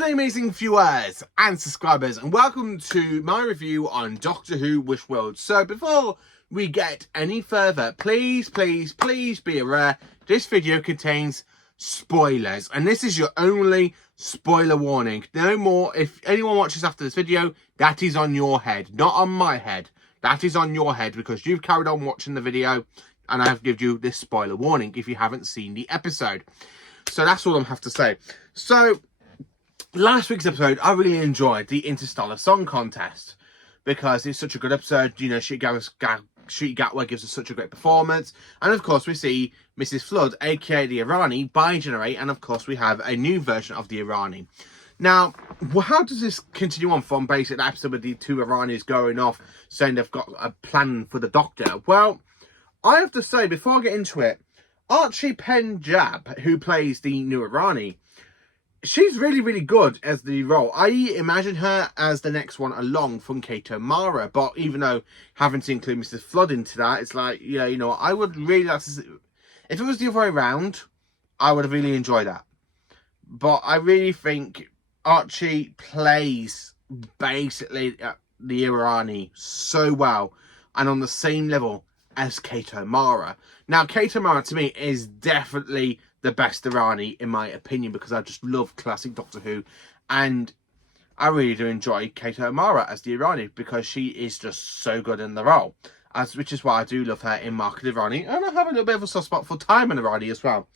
Good day, amazing viewers and subscribers, and welcome to my review on Doctor Who Wish World. So before we get any further, please be aware this video contains spoilers, and this is your only spoiler warning. No more. If anyone watches after this video, that is on your head, not on my head. That is on your head because you've carried on watching the video and I have given you this spoiler warning if you haven't seen the episode. So that's all I have to say. So last week's episode, I really enjoyed the Interstellar Song Contest because it's such a good episode. You know, Ncuti Gatwa gives us such a great performance. And of course, we see Mrs. Flood, aka the Irani, bi-generate. And of course, we have a new version of the Irani. Now, how does this continue on from basically the episode with the two Iranis going off saying they've got a plan for the Doctor? Well, I have to say, before I get into it, Archie Penjab, who plays the new Irani, she's really good as the role. I imagine her as the next one along from Kato Mara, but even though having to include Mrs. Flood into that, it's like, yeah, you know, I would really like to see, if it was the other way around, I would have really enjoyed that. But I really think Archie plays basically the Irani so well and on the same level as Kato Mara. Now, Kato Mara to me is definitely the best Irani in my opinion because I just love classic Doctor Who, and I really do enjoy Kato Mara as the Irani because she is just so good in the role, which is why I do love her in Mark of the Irani, and I have a little bit of a soft spot for Time and Irani as well.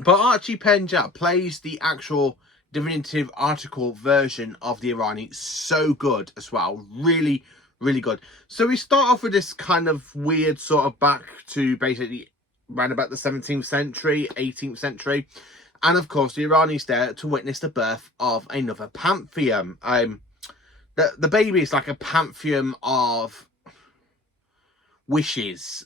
But Archie Penjab plays the actual definitive article version of the Irani so good as well, really good. So we start off with this kind of weird sort of back to basically around about the 17th century, 18th century. And of course, the Irani's there to witness the birth of another pantheon. The baby is like a pantheon of wishes.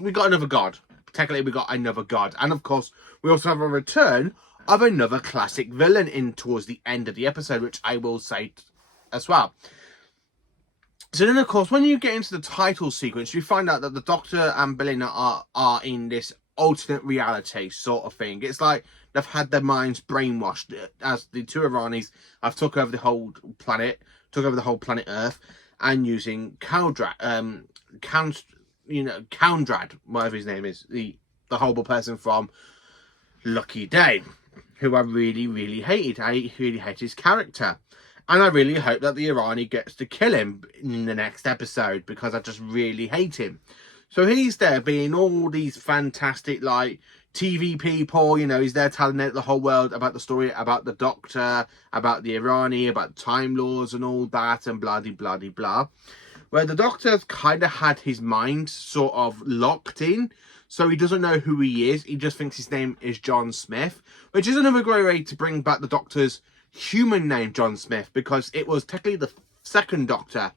We got another god. Technically, we got another god. And of course, we also have a return of another classic villain in towards the end of the episode, which I will say as well. So then, of course, when you get into the title sequence, you find out that the Doctor and Belinda are in this alternate reality sort of thing. It's like they've had their minds brainwashed as the two Iranis have took over the whole planet Earth, and using Kaundrad, whatever his name is, the horrible person from Lucky Day, who I really hated. I really hate his character. And I really hope that the Irani gets to kill him in the next episode because I just really hate him. So he's there being all these fantastic, like, TV people, you know, he's there telling the whole world about the story about the Doctor, about the Irani, about Time Lords and all that and blah. Where the Doctor's kind of had his mind sort of locked in. So he doesn't know who he is. He just thinks his name is John Smith, which is another great way to bring back the Doctor's human name John Smith, because it was technically the second Doctor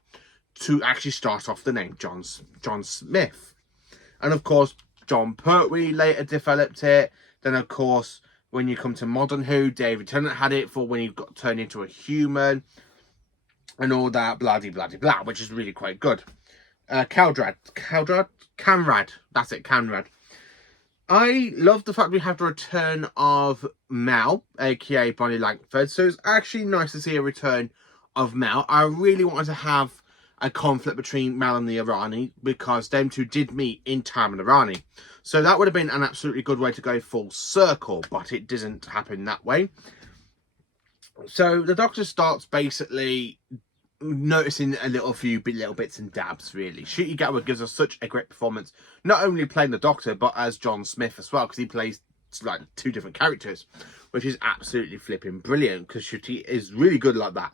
to actually start off the name John Smith. And of course, John Pertwee later developed it. Then of course, when you come to modern Who, David Tennant had it for when he got turned into a human and all that blah, which is really quite good. Canrad, that's it, Canrad. I love the fact we have the return of Mel, aka Bonnie Langford. So it's actually nice to see a return of Mel. I really wanted to have a conflict between Mel and the Irani because them two did meet in Time and Irani. So that would have been an absolutely good way to go full circle, but it didn't happen that way. So the Doctor starts basically noticing a little bits and dabs, really. Ncuti Gatwa gives us such a great performance, not only playing the Doctor but as John Smith as well, because he plays like two different characters, which is absolutely flipping brilliant because Ncuti is really good like that.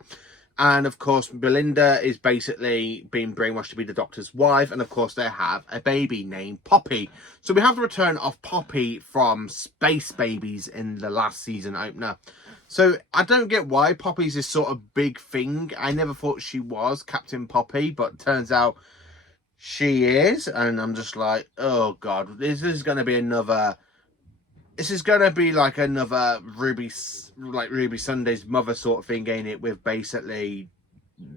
And of course, Belinda is basically being brainwashed to be the Doctor's wife, and of course they have a baby named Poppy. So we have the return of Poppy from Space Babies in the last season opener. So I don't get why Poppy's this sort of big thing. I never thought she was Captain Poppy, but turns out she is. And I'm just like, oh God, this is going to be another... This is going to be like another Ruby Sunday's mother sort of thing, ain't it? With basically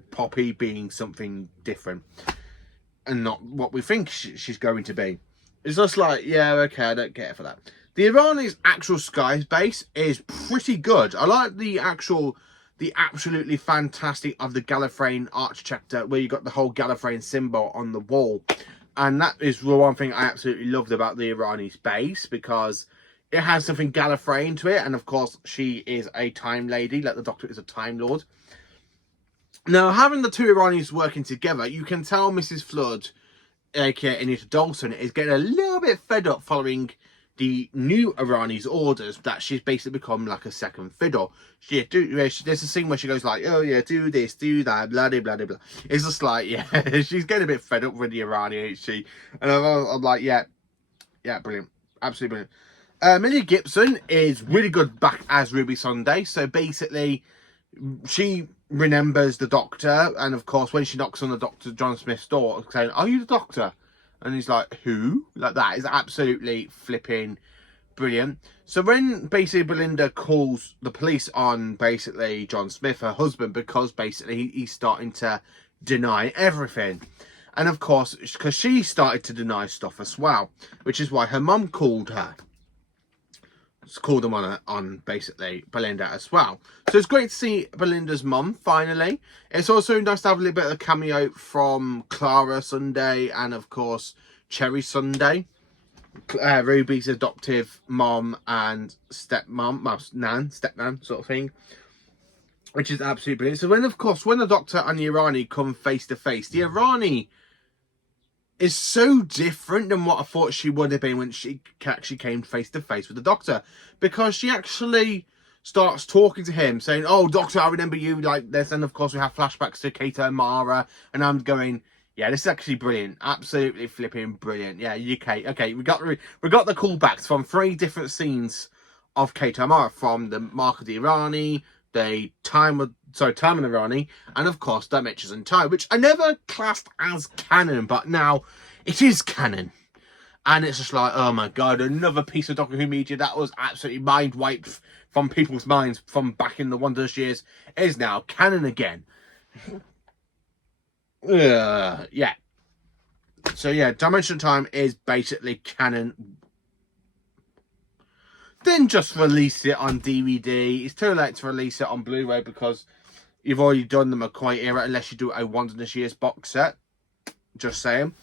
Poppy being something different and not what we think she's going to be. It's just like, yeah, okay, I don't care for that. The Irani's actual sky base is pretty good. I like the absolutely fantastic of the Gallifreyan architecture, where you got the whole Gallifreyan symbol on the wall. And that is the one thing I absolutely loved about the Irani's base, because it has something Gallifreyan to it. And of course, she is a time lady, like the Doctor is a Time Lord. Now, having the two Iranis working together, you can tell Mrs. Flood, aka Anita Dalton, is getting a little bit fed up following the new Irani's orders, that she's basically become like a second fiddle. There's a scene where she goes like, oh yeah, do this, do that, blah, blah, blah, blah. It's just like, yeah, she's getting a bit fed up with the Irani, ain't she? And I'm like, yeah, brilliant. Absolutely brilliant. Millie Gibson is really good back as Ruby Sunday. So basically, she remembers the Doctor, and of course when she knocks on the Doctor John Smith's door saying, are you the Doctor? And he's like, who? Like, that is absolutely flipping brilliant. So when basically Belinda calls the police on basically John Smith, her husband, because basically he's starting to deny everything. And of course, because she started to deny stuff as well, which is why her mum called her. Called them on basically Belinda as well. So it's great to see Belinda's mum finally. It's also nice to have a little bit of a cameo from Clara Sunday and of course Cherry Sunday, Ruby's adoptive mom and stepnan sort of thing, which is absolutely brilliant. So when the Doctor and the Irani come face to face, the Irani is so different than what I thought she would have been when she actually came face to face with the Doctor, because she actually starts talking to him saying, oh Doctor, I remember you like this, and of course we have flashbacks to Kate and Mara, and I'm going, yeah, this is actually brilliant, absolutely flipping brilliant. Yeah, okay, we got the callbacks from 3 different scenes of Kate and Mara, from the Mark of the Irani, the Time and Irani, and of course Dimensions in Time, which I never classed as canon, but now it is canon. And it's just like, oh my god, another piece of Doctor Who media that was absolutely mind wiped from people's minds from back in the Wondrous years is now canon again. Yeah. So yeah, Dimension in Time is basically canon. Then just release it on DVD. It's too late to release it on Blu-ray because you've already done the McCoy era, unless you do a Wondrous Years box set. Just saying.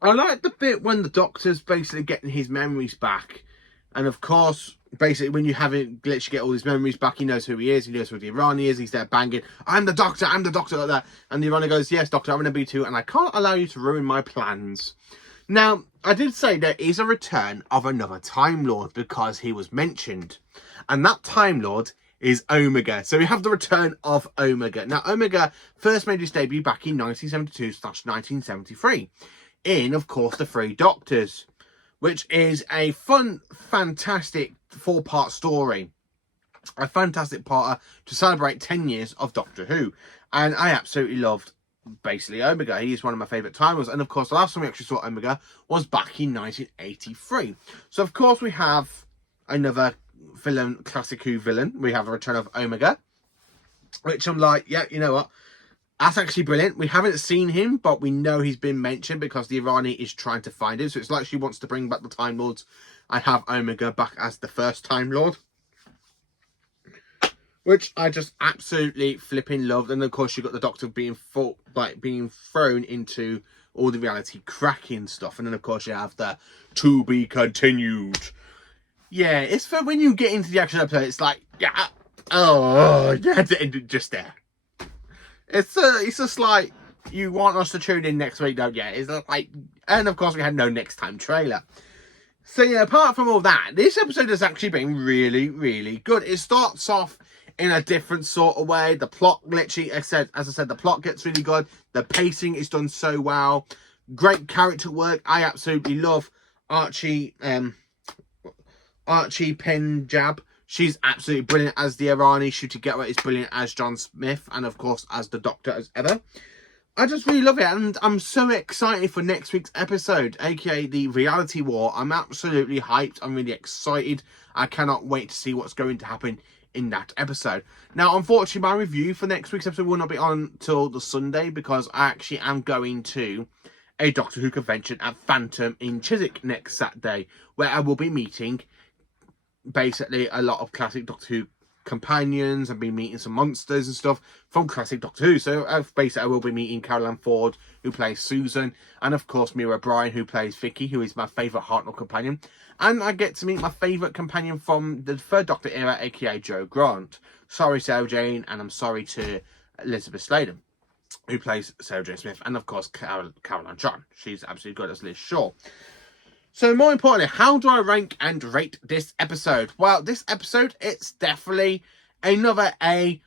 I like the bit when the Doctor's basically getting his memories back. And of course, basically when you have it glitch, get all his memories back, he knows who he is, he knows who the Irani is, he's there banging, I'm the Doctor, like that. And the Irani goes, yes, Doctor, I'm going to be too, and I can't allow you to ruin my plans. Now, I did say there is a return of another Time Lord because he was mentioned. And that Time Lord is Omega. So we have the return of Omega. Now, Omega first made his debut back in 1972/1973 in, of course, The Three Doctors, which is a fun, fantastic 4-part story. A fantastic part to celebrate 10 years of Doctor Who. And I absolutely loved basically Omega. He is one of my favourite timers, and of course the last time we actually saw Omega was back in 1983. So of course we have another villain, classic Who villain. We have the return of Omega, which I'm like, yeah, you know what, that's actually brilliant. We haven't seen him, but we know he's been mentioned because the Irani is trying to find him. So it's like she wants to bring back the Time Lords and have Omega back as the first Time Lord, which I just absolutely flipping loved. And of course you got the Doctor being thrown into all the reality cracking stuff. And then of course you have the to be continued. Yeah, it's for when you get into the action episode, it's like, yeah, oh, yeah, just there. It's just like, you want us to tune in next week, don't you? It's like, and of course we had no next time trailer. So yeah, apart from all that, this episode has actually been really, really good. It starts off in a different sort of way. The plot literally, as I said, the plot gets really good. The pacing is done so well. Great character work. I absolutely love Archie Punjab. She's absolutely brilliant as the Irani. Ncuti Gatwa is brilliant as John Smith, and of course as the Doctor as ever. I just really love it, and I'm so excited for next week's episode, aka the Reality War. I'm absolutely hyped. I'm really excited. I cannot wait to see what's going to happen in that episode. Now, unfortunately, my review for next week's episode will not be on till the Sunday because I actually am going to a Doctor Who convention at Phantom in Chiswick next Saturday, where I will be meeting basically a lot of classic Doctor Who companions and be meeting some monsters and stuff from classic Doctor Who. So basically I will be meeting Caroline Ford, who plays Susan, and of course Mira O'Brien, who plays Vicky, who is my favourite Hartnell companion. And I get to meet my favourite companion from the third Doctor era, aka Jo Grant. Sorry Sarah Jane, and I'm sorry to Elizabeth Sladen, who plays Sarah Jane Smith, and of course Caroline John. She's absolutely good as Liz Shaw. So more importantly, how do I rank and rate this episode? Well, this episode, it's definitely another A++++++++++,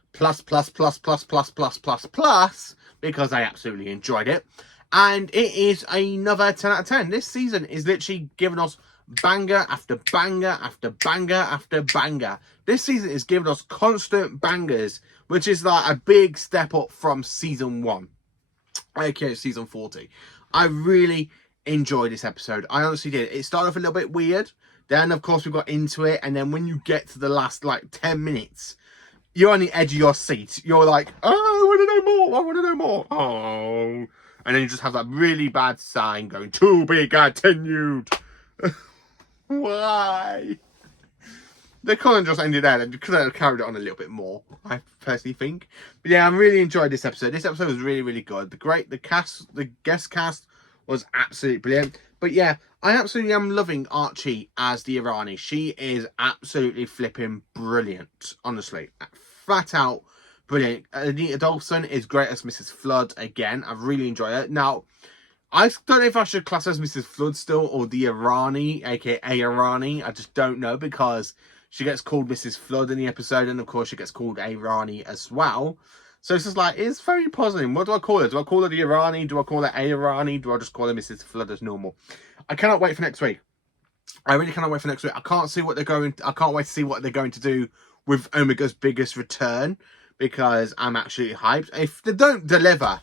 because I absolutely enjoyed it. And it is another 10 out of 10. This season is literally giving us banger after banger after banger after banger. This season is giving us constant bangers, which is like a big step up from season 1. Okay, season 40. I really enjoyed this episode. I honestly did. It started off a little bit weird. Then, of course, we got into it. And then when you get to the last, like, 10 minutes, you're on the edge of your seat. You're like, oh, I want to know more. I want to know more. Oh. And then you just have that really bad sign going, to be continued. Why? They couldn't just ended there. They could have carried it on a little bit more, I personally think. But yeah, I really enjoyed this episode. This episode was really, really good. The guest cast was absolutely brilliant. But yeah, I absolutely am loving Archie as the Irani. She is absolutely flipping brilliant, honestly. Flat out brilliant. Anita Dawson is great as Mrs. Flood again. I really enjoy it. Now, I don't know if I should class her as Mrs. Flood still or the Irani, aka Irani. I just don't know, because she gets called Mrs. Flood in the episode, and of course she gets called Irani as well. So it's just like, it's very puzzling. What do I call her? Do I call her the Irani? Do I call her A Irani? Do I just call her Mrs. Flood as normal? I cannot wait for next week. I really cannot wait for next week. I can't wait to see what they're going to do with Omega's biggest return, because I'm absolutely hyped. If they don't deliver,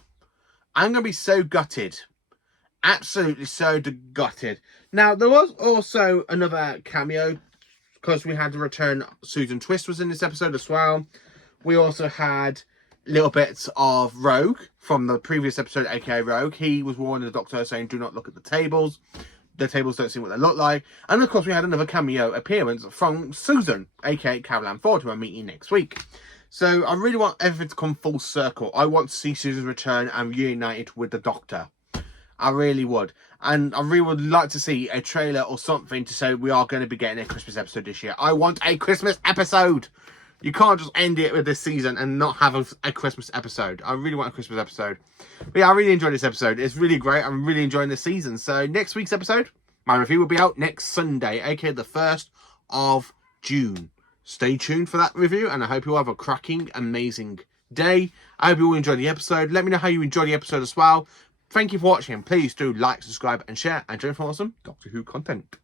I'm going to be so gutted. Absolutely so gutted. Now, there was also another cameo, because we had the return. Susan Twist was in this episode as well. We also had little bits of Rogue from the previous episode, aka Rogue. He was warning the Doctor, saying, do not look at the tables. The tables don't see what they look like. And of course, we had another cameo appearance from Susan, aka Caroline Ford, who I'm meeting next week. So I really want everything to come full circle. I want to see Susan return and reunited with the Doctor. I really would. And I really would like to see a trailer or something to say we are going to be getting a Christmas episode this year. I want a Christmas episode. You can't just end it with this season and not have a Christmas episode. I really want a Christmas episode. But yeah, I really enjoyed this episode. It's really great. I'm really enjoying this season. So next week's episode, my review will be out next Sunday, aka the 1st of June. Stay tuned for that review, and I hope you have a cracking, amazing day. I hope you all enjoyed the episode. Let me know how you enjoyed the episode as well. Thank you for watching. Please do like, subscribe, and share, and join for awesome Doctor Who content.